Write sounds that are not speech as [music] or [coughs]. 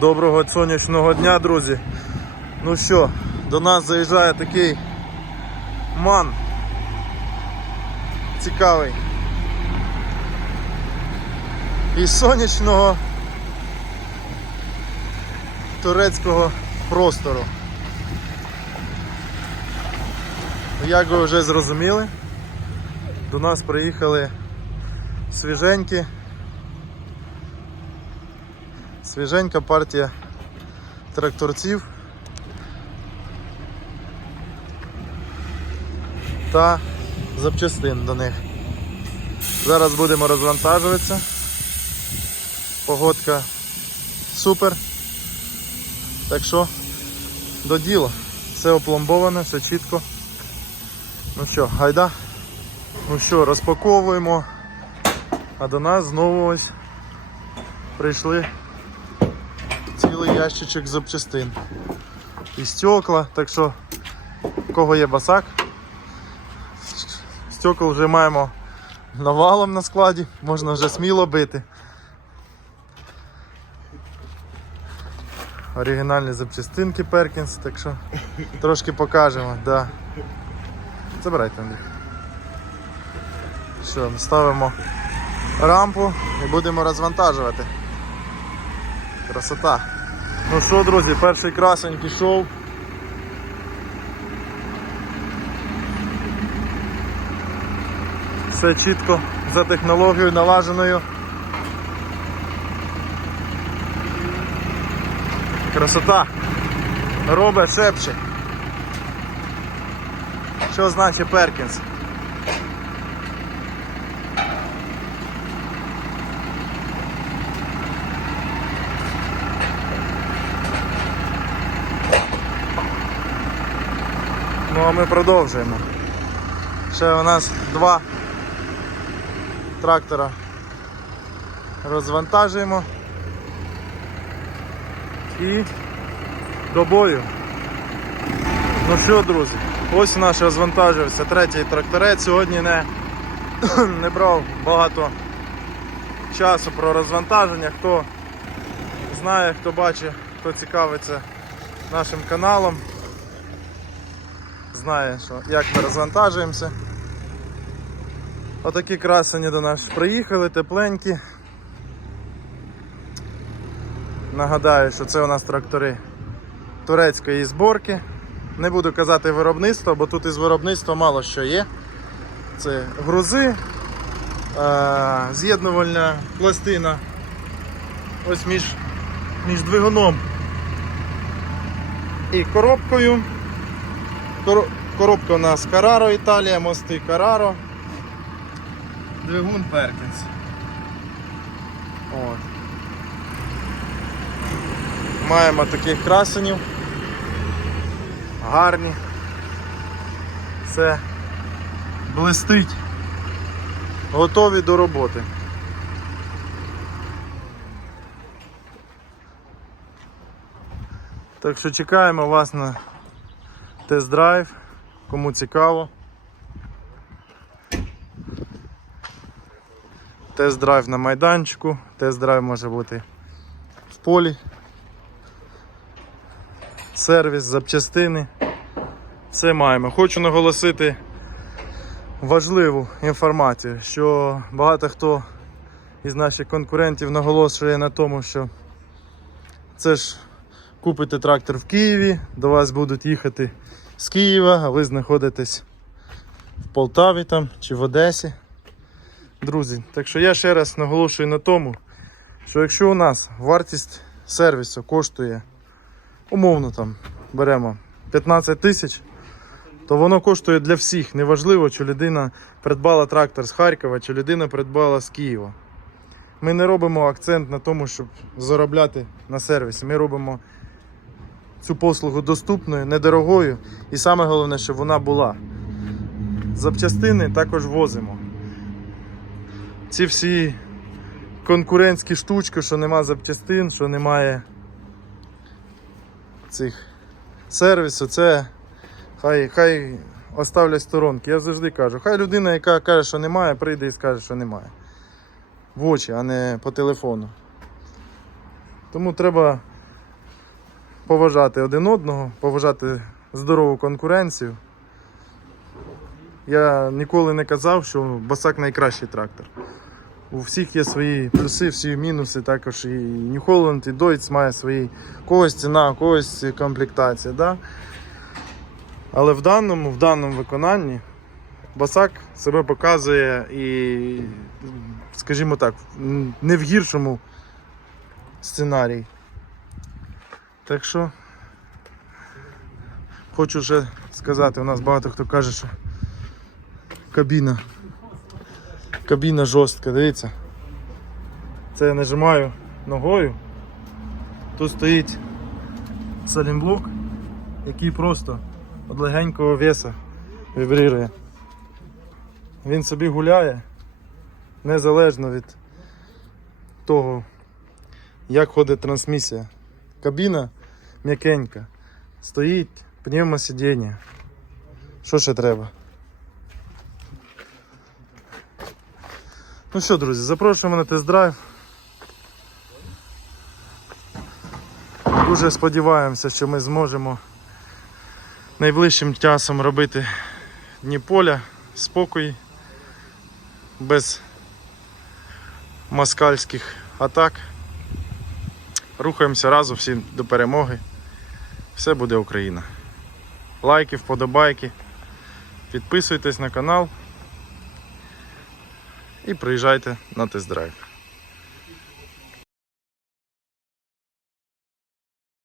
Доброго сонячного дня, друзі. Ну що, до нас заїжджає такий ман цікавий. Із сонячного турецького простору. Як ви вже зрозуміли, до нас приїхали свіженькі Свіженька партія тракторців та запчастин до них. Зараз будемо розвантажуватися. Погодка супер. Так що до діла. Все опломбоване, все чітко. Ну що, гайда. Ну що, розпаковуємо. А до нас знову ось прийшли цілий ящичок запчастин. І стекла, так що у кого є басак, стекол вже маємо навалом на складі, можна вже сміло бити. Оригінальні запчастинки Перкінс, так що трошки покажемо, да. Забирайте, Андрій. Що, ставимо рампу і будемо розвантажувати. Красота. Ну що, друзі, перший красень пішов. Все чітко за технологією налаженою. Красота. Робить шепче. Що значить Перкінс? Ми продовжуємо. Ще у нас два трактора розвантажуємо і до бою. Ну що, друзі, ось наш розвантажився третій тракторець. Сьогодні не, [coughs] не брав багато часу про розвантаження. Хто знає, хто бачить, хто цікавиться нашим каналом знає, що як ми розвантажуємося. Отакі красені до нас приїхали, тепленькі. Нагадаю, що це у нас трактори турецької зборки. Не буду казати виробництво, бо тут із виробництва мало що є. Це грузи, е, з'єднувальна пластина ось між, між двигуном і коробкою. Кор- Коробка у нас Carraro Італія, мости Carraro. Двигун Перкінс. От. Маємо таких красенів. Гарні. Все блистить. Готові до роботи. Так що чекаємо вас на тест-драйв, кому цікаво. Тест-драйв на майданчику, тест-драйв може бути в полі, сервіс, запчастини. Все маємо. Хочу наголосити важливу інформацію, що багато хто із наших конкурентів наголошує на тому, що це ж купите трактор в Києві, до вас будуть їхати з Києва, а ви знаходитесь в Полтаві там чи в Одесі. Друзі, так що я ще раз наголошую на тому, що якщо у нас вартість сервісу коштує, умовно там беремо 15 тисяч, то воно коштує для всіх. Неважливо, чи людина придбала трактор з Харкова, чи людина придбала з Києва. Ми не робимо акцент на тому, щоб заробляти на сервісі. Ми робимо цю послугу доступною, недорогою і саме головне, щоб вона була. Запчастини також возимо. Ці всі конкурентські штучки, що нема запчастин, що немає цих сервісу, це хай, хай оставлять сторонки. Я завжди кажу, хай людина, яка каже, що немає, прийде і скаже, що немає. В очі, а не по телефону. Тому треба поважати один одного, поважати здорову конкуренцію. Я ніколи не казав, що Басак найкращий трактор. У всіх є свої плюси, всі мінуси. Також і Holland, і Deutz має свої когось ціна, когось комплектація. Да? Але в даному, в даному виконанні Басак себе показує і, скажімо так, не в гіршому сценарії. Так що хочу ще сказати, у нас багато хто каже, що кабіна. Кабіна жорстка, дивіться. Це я нажимаю ногою. Тут стоїть салінблок, який просто від легенького веса вібрірує. Він собі гуляє незалежно від того, як ходить трансмісія. Кабіна м'якенька, стоїть пневмосидіння. Що ще треба? Ну що, друзі, запрошуємо на тест-драйв. Дуже сподіваємося, що ми зможемо найближчим часом робити дні поля, спокій, без москальських атак. Рухаємося разом всі до перемоги. Все буде Україна. Лайки, вподобайки. Підписуйтесь на канал і приїжджайте на тест-драйв.